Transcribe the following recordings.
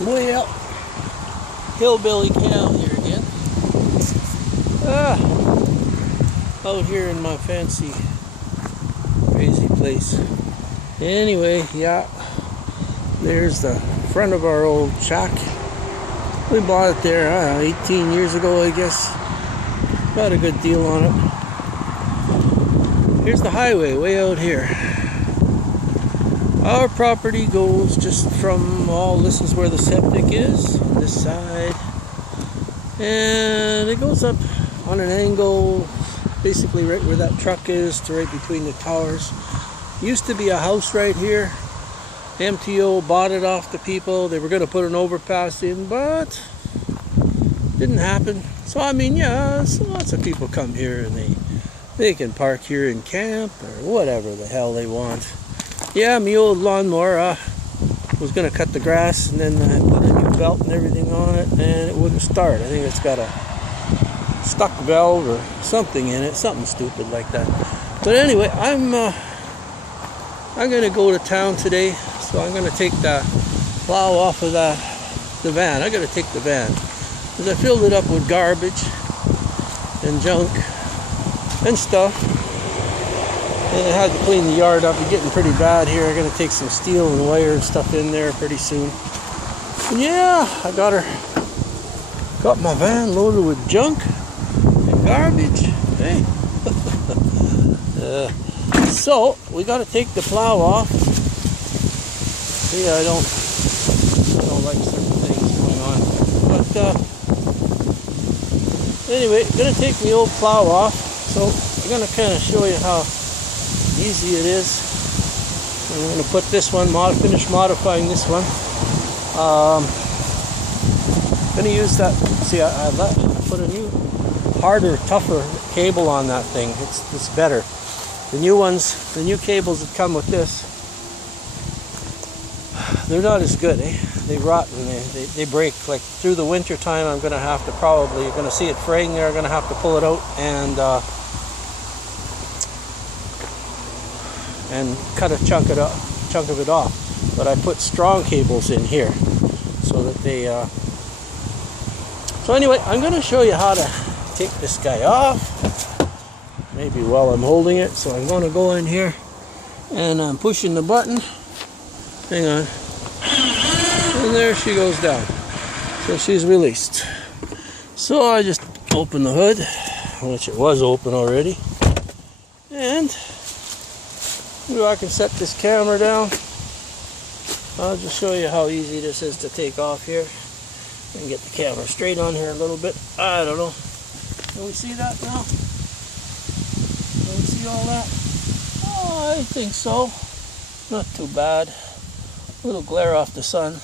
Way out, hillbilly cow here again. Out here in my fancy, crazy place. Anyway, yeah, there's the front of our old shack. We bought it there 18 years ago, I guess. Got a good deal on it. Here's the highway way out here. Our property goes just from, this is where the septic is, on this side. And it goes up on an angle, basically right where that truck is, to right between the towers. Used to be a house right here. MTO bought it off the people. They were going to put an overpass in, but didn't happen. So I mean, yeah, so lots of people come here and they can park here and camp or whatever the hell they want. Yeah, my old lawnmower was going to cut the grass, and then I put a new belt and everything on it, and it wouldn't start. I think it's got a stuck valve or something in it, something stupid like that. But anyway, I'm going to go to town today, so I'm going to take the plow off of the van. I got to take the van because I filled it up with garbage and junk and stuff. And I had to clean the yard up. It's getting pretty bad here. I'm going to take some steel and wire and stuff in there pretty soon. And yeah, I got my van loaded with junk and garbage. Hey. So we got to take the plow off. See, I don't like certain things going on. But anyway, gonna take the old plow off. So I'm gonna kind of show you how easy it is. I'm going to put this one, finish modifying this one. Going to use that. See, I put a new, harder, tougher cable on that thing. It's better. The new ones, the new cables that come with this, they're not as good. They rot and they break. Like through the winter time, I'm going to have to probably, you're going to see it fraying there. I'm going to have to pull it out and cut a chunk of it off. But I put strong cables in here so that they so anyway, I'm going to show you how to take this guy off, maybe while I'm holding it. So I'm going to go in here and I'm pushing the button. Hang on. And there she goes down. So she's released. So I just open the hood, which it was open already, and I can set this camera down. I'll just show you how easy this is to take off here and get the camera straight on here a little bit. I don't know. Can we see that now? Can we see all that? Oh, I think so. Not too bad. A little glare off the sun.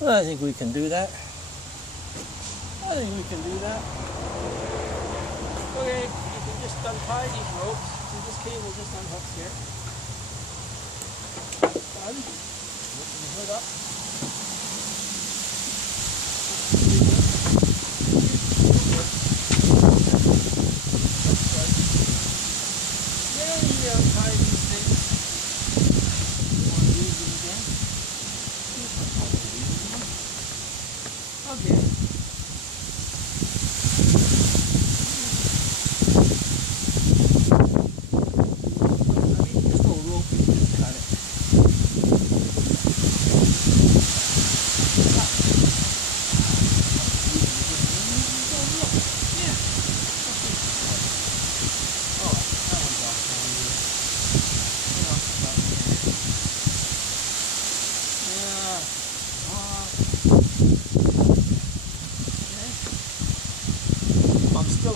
But I think we can do that. Okay, you can just untie these ropes. This cable just unhooks here. Done. Open the hood up. Then you untie these things. You want to use them again? Okay.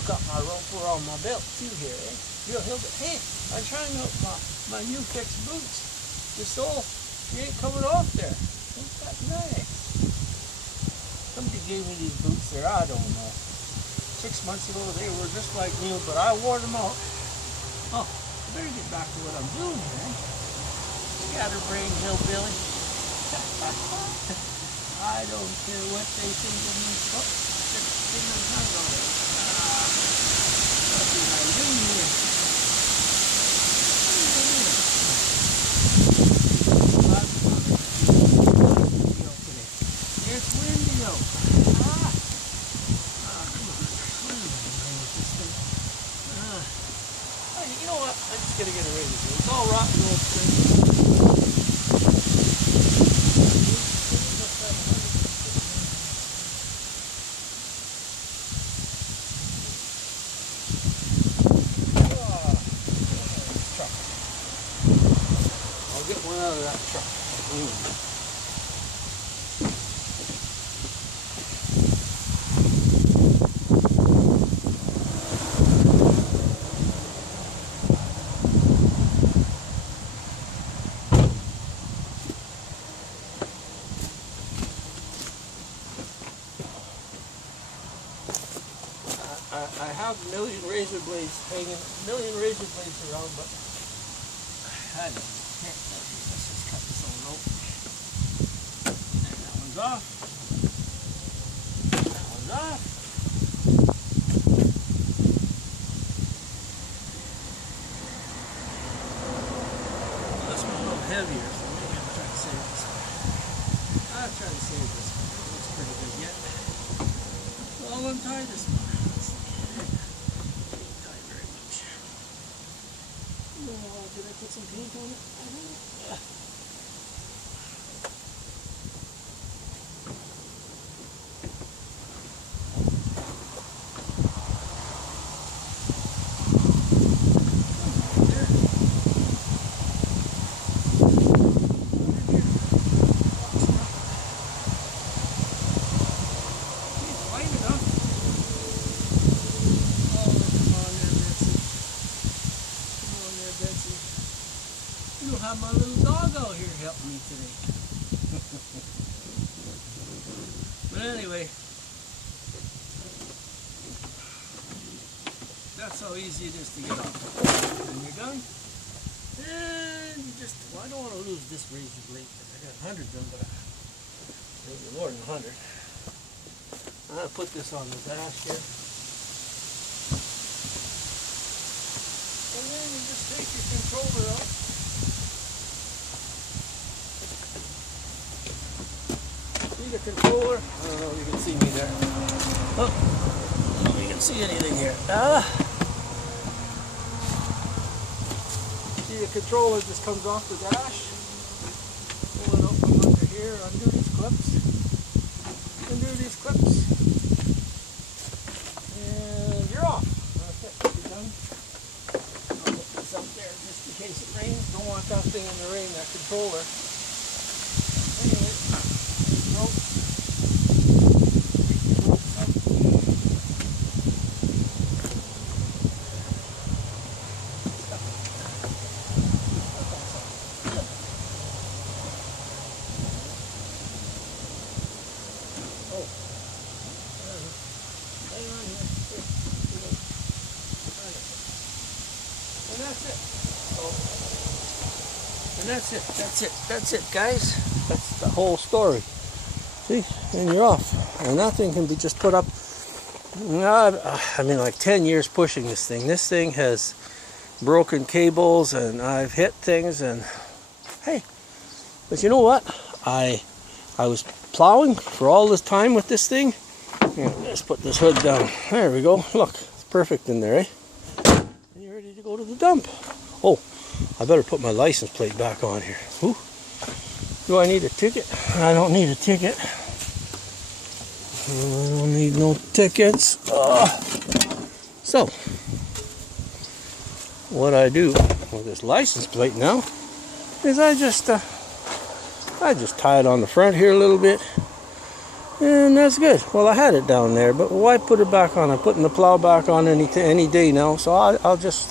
Got my rope around my belt too here, eh? Hey, I'm trying out my new fixed boots. The sole, she ain't coming off there. Ain't that nice? Somebody gave me these boots there, I don't know. 6 months ago they were just like new, but I wore them out. Oh, I better get back to what I'm doing here, eh? Scatterbrain hillbilly. I don't care what they think of me. Oh, stick my tongue on it. What did I do here? have a million razor blades hanging, a million razor blades around, but I don't care. Let's just cut this one out. And that one's off. That one's off. This one's a little heavier, so maybe I'll try to save this one. I'll try to save this one. It looks pretty good yet. So I'll untie this one. Let's see. Didn't tie very much. Oh, did I put some paint on it? I don't know. Yeah. You have my little dog out here helping me today. But anyway, that's how easy it is to get off. And you're done. And you just, well, I don't want to lose this razor blade because I got hundreds of them, but maybe more than 100. I'm going to put this on the dash here. And then you just take your controller out. The controller. I don't know if you can see me there. Oh, I don't know if you can see anything here. See, the controller just comes off the dash. Pull it out from under here, undo these clips. Undo these clips. And you're off. That's it. You're done. I'll put this up there just in case it rains. Don't want that thing in the rain, that controller. Anyway. And that's it. And that's it, guys. That's the whole story. See, and you're off. And that thing can be just put up. I mean, like 10 years pushing this thing. This thing has broken cables, and I've hit things, and hey, but you know what? I was plowing for all this time with this thing. Yeah, let's put this hood down. There we go. Look, it's perfect in there, eh? And you're ready to go to the dump. Oh, I better put my license plate back on here. Ooh. Do I need a ticket? I don't need a ticket. I don't need no tickets. So, what I do with this license plate now is I just tie it on the front here a little bit, and that's good. Well, I had it down there, but why put it back on? I'm putting the plow back on any day now, so I'll just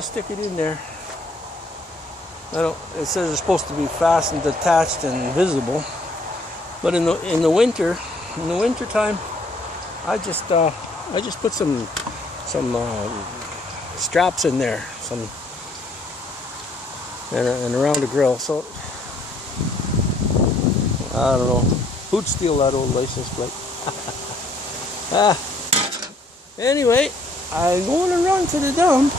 stick it in there. It says it's supposed to be fastened, attached, and visible, but in the winter time, I just put some straps in there, and around the grill. So I don't know who'd steal that old license plate. Anyway, I'm going to run to the dump.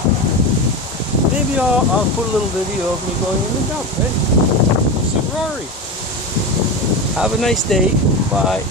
Maybe I'll put a little video of me going in the dump. Eh? See Rory. Have a nice day. Bye.